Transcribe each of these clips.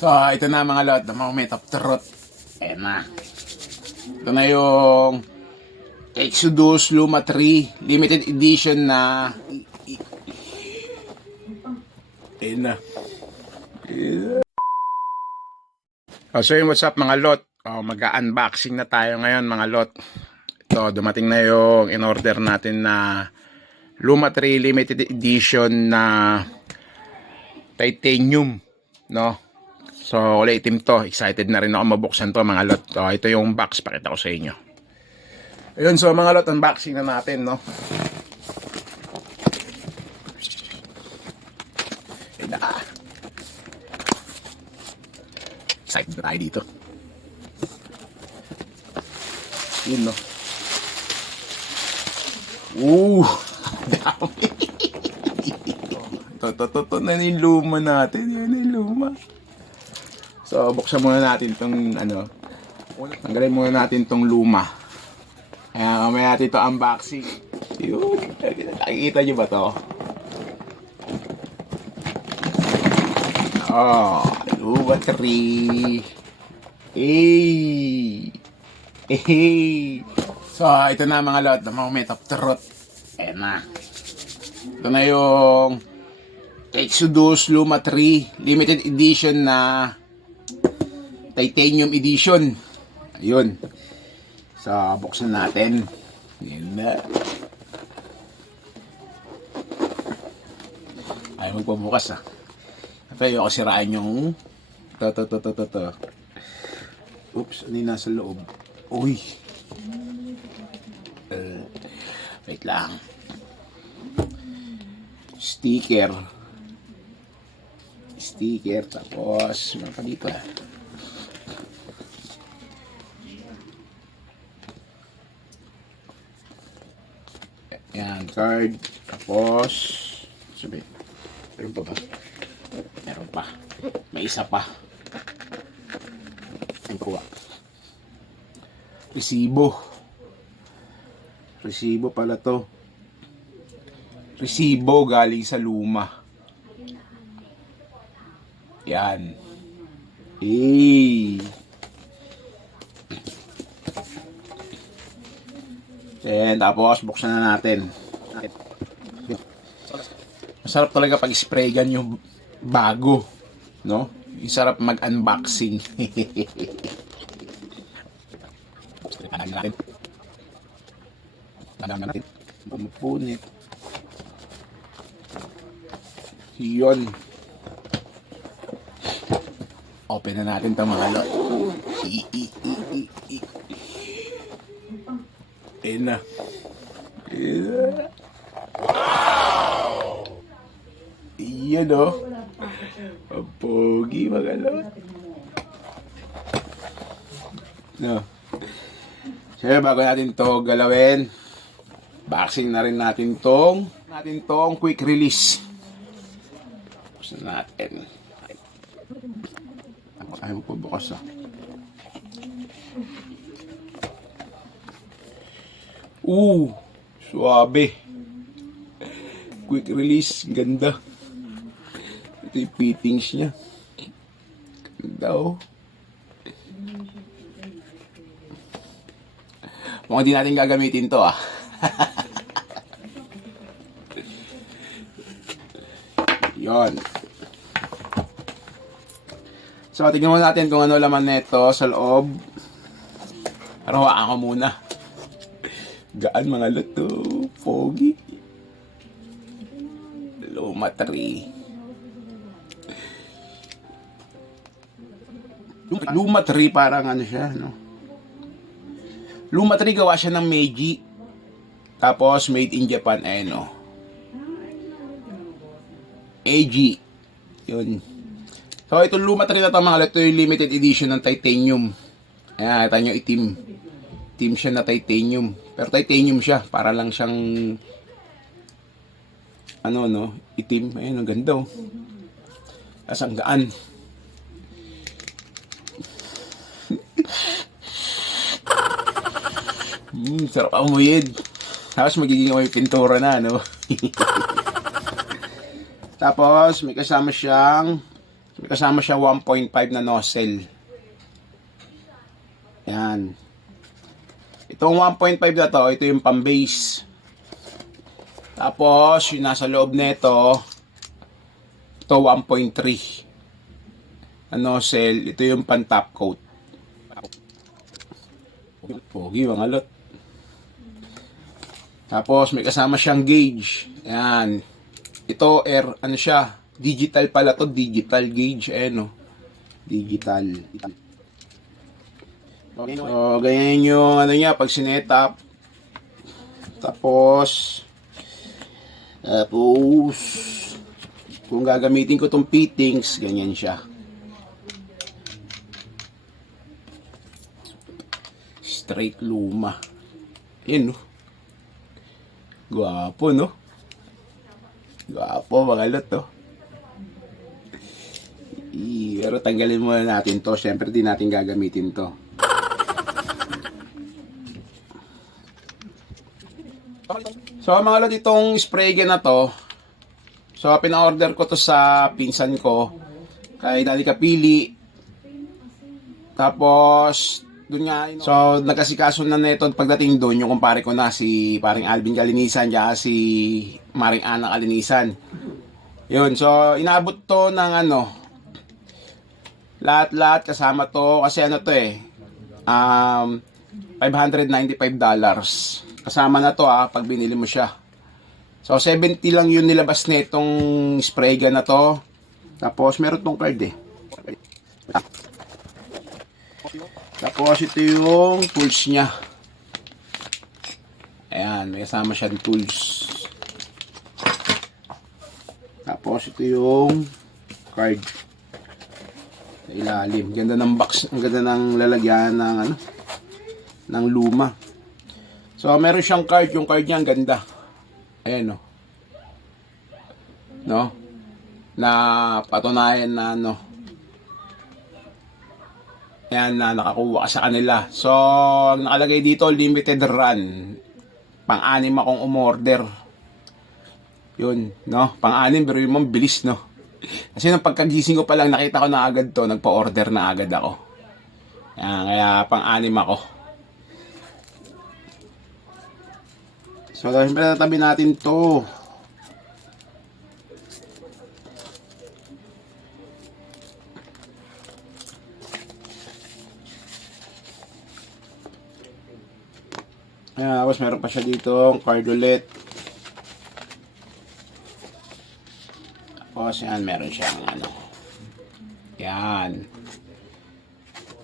So, ito na mga lot, the moment of truth. Ayan na. Ito na yung Exodus Luma 3 limited edition na ayan na. So yun, what's up mga lot? Mag-unboxing na tayo ngayon mga lot. Ito, dumating na yung in-order natin na Luma 3 limited edition na titanium, no? So, wala itim to. Excited na rin ako mabuksan to mga lot. So, ito yung box. Pakita ko sa inyo. Ayun, so mga lot, unboxing na natin, no? Ayun na. Excited na tayo dito. Yun, no? Dami. Ito na yung luma natin. Yan yung luma. So, buksan muna natin itong, tanggalin muna natin itong luma. Ayan, mamaya natin ito unboxing. Yun, nakikita nyo ba ito? Luma 3. So, ito na mga lot, the moment of truth. Ayan na. Ito na yung Exodus Luma 3 limited edition na titanium edition. Ayun. So, buksan natin. Yan na. Ayaw magpabukas ah. Pero ayoko sirain yung to. Oops, ano yung nasa loob? Uy. Wait lang. Sticker, tapos meron pa dito. Yan, card, tapos sabi, meron pa ba? Meron pa. May isa pa. Ang kuha. Resibo pala to. Resibo galing sa luma. Yan. Then, tapos buksan na natin. Masarap talaga pag spray gan yung bago, no? Yung sarap mag-unboxing. Padang natin. Pupunit. Yun. Open na natin ito mga lot. Ayan na. Wow! Iyan o. Ang pogi mga lot. No. So, bago natin ito galawin, boxing na rin natin tong quick release. Buksan natin. Ayaw mo po bukas ah. Suabe. Quick release. Ganda. Ito yung fittings niya. Ganda oh. Mukhang di natin gagamitin to ah. Yon. So, tignan mo natin kung ano laman nito sa loob. Hawakan ko muna. Gaan mga luto. Pogi. Luma 3. Luma 3 parang ano siya, no? Luma 3 gawa siya ng Meiji. Tapos made in Japan, no? AG. Yun. So, itong Luma 3 na ito mga lot, ito yung limited edition ng titanium. Ayan, ito nyo itim. Itim siya na titanium. Pero titanium siya. Para lang siyang itim. Ayun, ang ganda oh. Tapos ang gaan. Sarap amuyin. Tapos magiging may pintura na, no? Tapos, may kasama siyang kasama siya 1.5 na nozzle. Yan. Itong 1.5 na to, ito yung pang-base. Tapos, yung nasa loob nito, ito 1.3 na nozzle. Ito yung pan-top coat. Pogi, mga lot. Tapos, may kasama siyang gauge. Yan. Ito, ano siya? Digital pala to. Digital gauge. Ayan, no? Digital. So, ganyan yung ano niya pag sinetap. Tapos, kung gagamitin ko tong fittings, ganyan siya. Straight luma. Yan, no? Gwapo, no? Gwapo, mga lot, no? Pero tanggalin muna natin to. Siyempre, di natin gagamitin to. So, mga lot, itong spray gun na to, so, pina-order ko to sa pinsan ko, kay Daddy Kapili. Tapos, dun nga, so, nagkasikaso na nito pagdating doon, yung kumpare ko na, si paring Alvin Kalinisan, kaya si Maring Ana Kalinisan. Yun, so, inabot to ng ano, lahat-lahat kasama to, kasi ano to $595. Kasama na to pag binili mo siya. So, 70 lang yun nilabas na itong spray gun na to. Tapos, meron tong card Tapos, ito yung tools niya. Ayan, may kasama siyang tools. Tapos, ito yung card. Sa ilalim. Ganda ng box. Ang ganda ng lalagyan ng ano, ng luma. So, meron siyang card. Yung card niya, ang ganda. Ayan, no? No? Na patunayan na, ano, ayan, na nakakuha ka sa kanila. So, ang nakalagay dito, limited run. Pang-anim akong umorder. Yun, no? Pang-anim, pero yung bilis, no? Kasi nung pagkagising ko pa lang, nakita ko na agad to, nagpa-order na agad ako. Ayan, kaya pang-anim ako. So, siyempre natabi natin to. Ayan, tapos meron pa siya dito, card ulit. Tapos yan, meron siyang ano. Yan.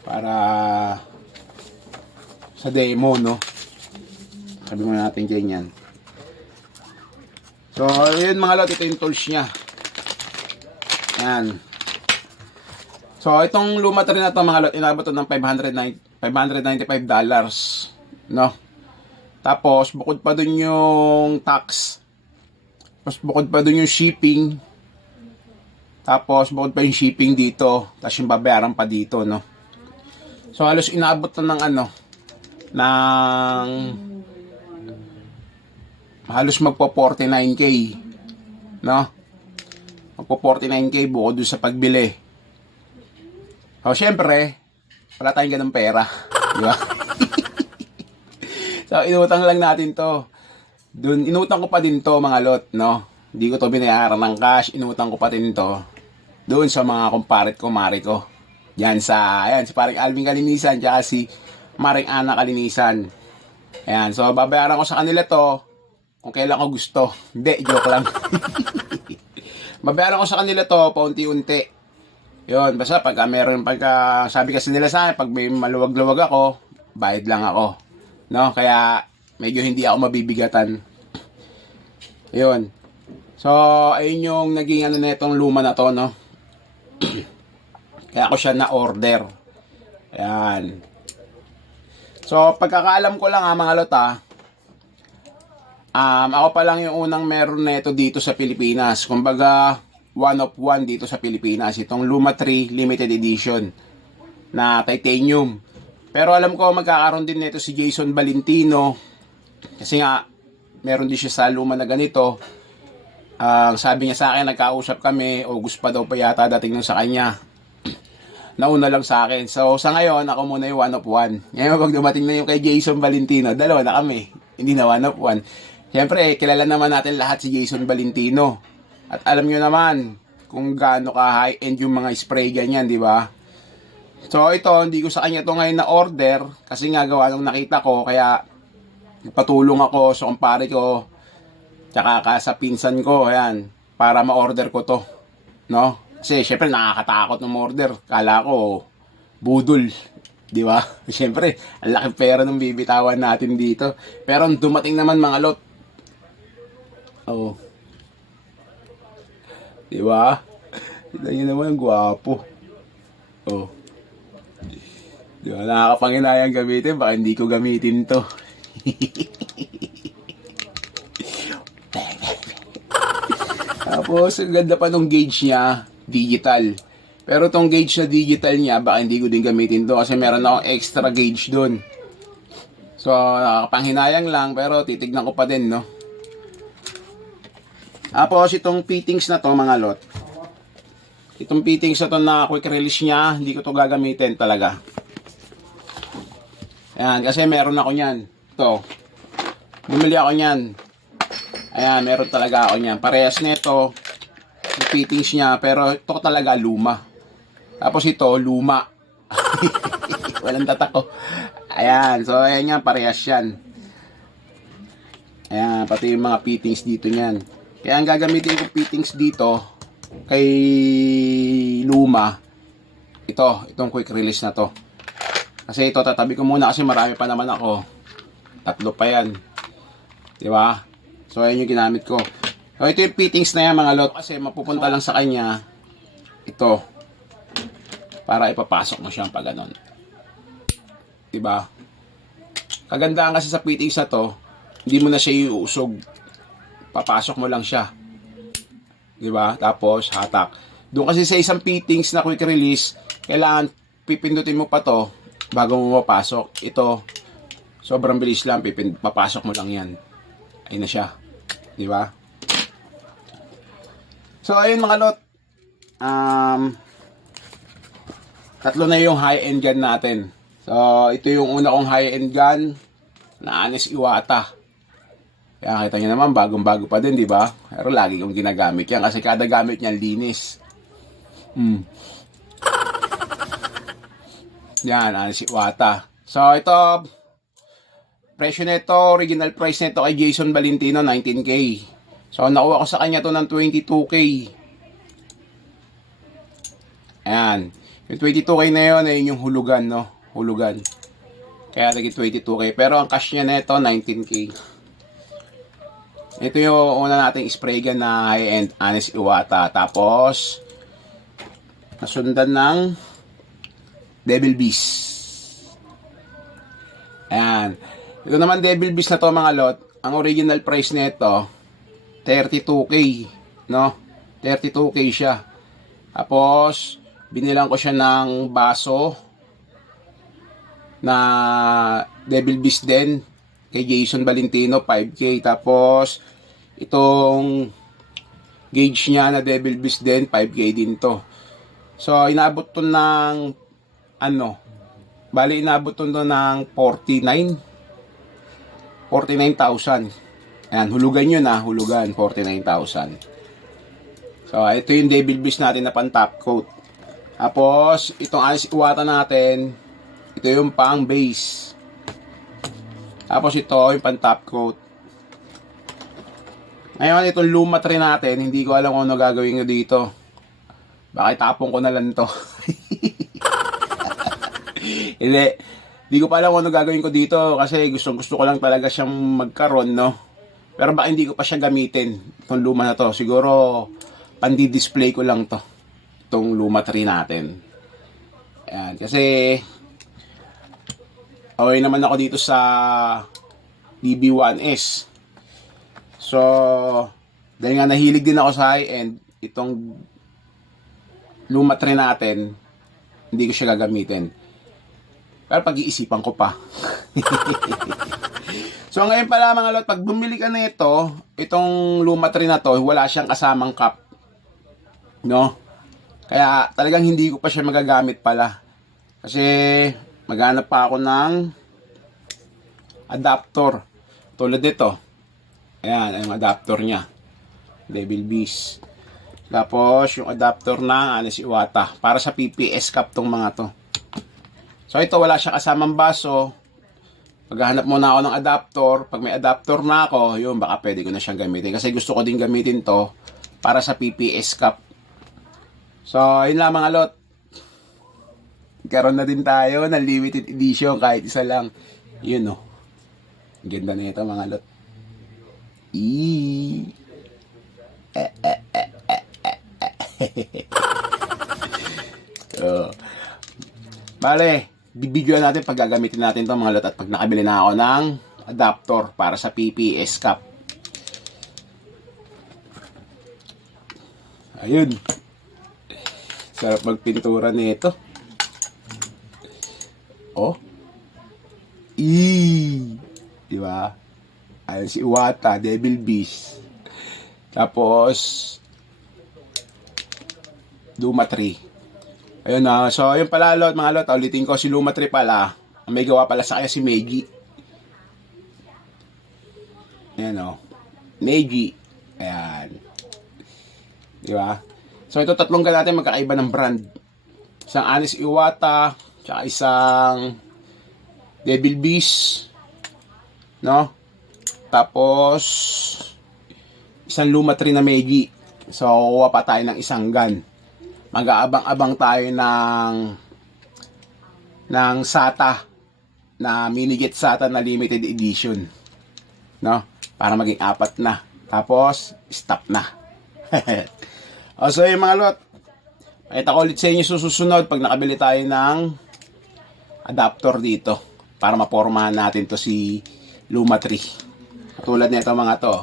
Para sa demo, no? Sabi mo natin ganyan. So, yun mga lot, ito yung tools niya. Yan. So, itong luma rin na ito mga lot, inabot ito ng $595. No? Tapos, bukod pa dun yung tax. Tapos, bukod pa dun yung shipping. Tapos, bukod pa yung shipping dito. Tapos, yung babayaran pa dito, no? So, halos inabot na ng ano, ng halos magpo 49k, no? Magpo 49k bukod doon sa pagbili. So, syempre, wala tayong ganung pera, di ba? So, inutang lang natin to. Doon, inutang ko pa din to, mga lot, no? Hindi ko to binayaran ng cash, inutang ko pa din to. Doon sa mga kumparet ko, mari ko. Yan sa, ayan, si paring Alvin Kalinisan, tsaka si Maring Ana Kalinisan. Ayan, so babayaran ko sa kanila to kung kailan ko gusto. Hindi, joke lang. Babayaran ko sa kanila to paunti-unti. Yun, basta pagka sabi kasi nila sa akin, pag may maluwag-luwag ako, bayad lang ako. No, kaya medyo hindi ako mabibigatan. Yun. So, ayun yung naging ano na itong luma na to, no? Kaya ako siya na-order. Ayan. So, pagkakaalam ko lang mga lot ako pa lang yung unang meron na ito dito sa Pilipinas. Kumbaga, one of one dito sa Pilipinas. Itong Luma 3 Limited Edition na titanium. Pero alam ko magkakaroon din nito si Jason Valentino. Kasi nga, meron din siya sa Luma na ganito. Sabi niya sa akin, nagkausap kami, August pa daw pa yata dating nun sa kanya. nauna lang sa akin. So, sa ngayon, ako muna yung 1 of 1. Ngayon, pag dumating na yung kay Jason Valentino, dalawa na kami. Hindi na 1 of 1. Siyempre, kilala naman natin lahat si Jason Valentino. At alam nyo naman kung gaano ka high-end yung mga spray ganyan, di ba? So, ito, hindi ko sa kanya ito ngayon na order kasi nga gawa nung nakita ko, kaya patulong ako sa kumpare ko tsaka ka sa pinsan ko, ayan, para ma-order ko to, no? Kasi syempre nakakatakot ng order. Kala ko budol, di ba? Syempre, ang laking pera ng bibitawan natin dito. Pero dumating naman mga lot. Oh. Di ba? Kita niyo naman, gwapo. Oh. Di ba? Nakakapanginayang gamitin, baka hindi ko gamitin to. Tapos, ang ganda pa nung gauge niya, digital. Pero tong gauge na digital niya, baka hindi ko din gamitin to kasi meron akong extra gauge doon. So, nakakapanghinayang lang, pero titignan ko pa din, no? Tapos, itong fittings na to, mga lot. Itong fittings na to na quick release niya, hindi ko to gagamitin talaga. Ayan, kasi meron ako niyan. Ito. Bumili ako niyan. Ayan, meron talaga ako niyan. Parehas nito, yung fittings niya, pero ito talaga luma. Tapos ito, luma. Walang tatak ko. Ayan, so ayan yan, parehas yan. Ayan, pati yung mga fittings dito niyan. Kaya ang gagamitin ko fittings dito, kay luma, itong quick release na to. Kasi ito, tatabi ko muna kasi marami pa naman ako. 3 pa yan. Diba? So, ayan yung ginamit ko. So, ito yung fittings na yan, mga lot. Kasi mapupunta lang sa kanya, ito. Para ipapasok mo siya pag ganon. Diba? Kagandahan kasi sa fittings na to, hindi mo na siya iuusog. Papasok mo lang siya. Diba? Tapos, hatak. Doon kasi sa isang fittings na quick release, kailangan pipindutin mo pa to bago mo mapasok. Ito, sobrang bilis lang. Papasok mo lang yan. Ayun na siya. Diba? So, ayun mga lot. Tatlo na yung high-end gun natin. So, ito yung una kong high-end gun na Anes Iwata. Kaya kita nyo naman, bagong-bago pa din, di ba? Pero lagi kong ginagamit yan kasi kada gamit niyan linis. Yan, Anes Iwata. So, ito, presyo nito, original price nito kay Jason Valentino, 19K. So, nakuha ko sa kanya to ng 22K. Ayan. Yung 22K na yun, ayun yung hulugan, no? Hulugan. Kaya naging 22K. Pero ang cash niya nito, 19K. Ito yung una nating spray gun na high-end Anes Iwata. Tapos, nasundan ng Devil Beast. Ayan. Ito naman Devil Beast na to, mga lot. Ang original price nito 32K, no? 32K siya. Tapos binilang ko siya ng baso na Devil Beast din kay Jason Valentino, 5K. Tapos itong gauge niya na Devil Beast din, 5K din to. So inabot to ng bali inabot to ng 49,000. Ayan, hulugan yun hulugan, 49,000. So, ito yung Devil Beast natin na pan top coat. Tapos, itong Anes Iwata natin, ito yung pang base. Tapos, ito yung pan top coat. Ngayon, itong luma tray natin, hindi ko alam kung ano gagawin ko dito. Baka itapon ko na lang to. Hindi ko pa alam kung ano gagawin ko dito kasi gusto ko lang talaga siyang magkaroon, no? Pero baka hindi ko pa siya gamitin itong luma na to. Siguro pandi-display ko lang to, itong luma 3 natin. Ayan, kasi okay naman ako dito sa DB1S. So, dahil nga nahilig din ako sa high-end, itong luma 3 natin, hindi ko siya gagamitin. Pero pag-iisipan ko pa. So ngayon pala mga lot, pag bumili ka na itong luma 3 na to, wala siyang kasamang cup. No? Kaya talagang hindi ko pa siya magagamit pala. Kasi maghanap pa ako ng adapter. Tulad nito. Ayan, yung adapter niya. Devil Beast. Tapos, yung adapter na Anis Iwata. Para sa PPS cup tong mga to. So, ito wala siya kasamang baso. Maghahanap muna ako ng adapter. Pag may adapter na ako, yun, baka pwede ko na siyang gamitin. Kasi gusto ko din gamitin to para sa PPS cup. So, yun lang mga lot. Karoon na din tayo ng limited edition kahit isa lang. Yun, oh. Ganda na ito mga lot. So, bale, bibidyoan natin pag gagamitin natin to mga lot at pag nakabili na ako ng adapter para sa PPS cup. Ayun. Sarap magpintura nito. Oh. Di ba? Ayan si Iwata, Devil Beast. Tapos Luma 3. Ayun na. So, ayun pala lot, mga lot. Ulitin ko, si Luma 3 pala. Ang may gawa pala sa kanya si Meiji. Ayan o. Meiji. Ayan. Di ba? So, ito tatlong natin magkakaiba ng brand. Isang Anis Iwata, tsaka isang Devil Beast. No? Tapos, isang Luma 3 na Meiji. So, kuha pa tayo ng isang gun. Mag-aabang-abang tayo ng SATA na Minigit SATA na limited edition. No? Para maging 4 na. Tapos, stop na. So, yung mga lot. Pakita ko ulit sa inyo susunod pag nakabili tayo ng adapter dito. Para mapormahan natin to si Luma 3. Katulad nito mga to.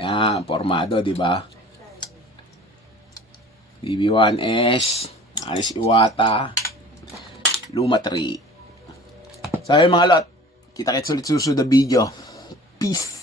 Yan, formado, di ba? BB1S, Anis Iwata, Luma 3. So, yung mga lot, kita-kits ulit susunod na video. Peace!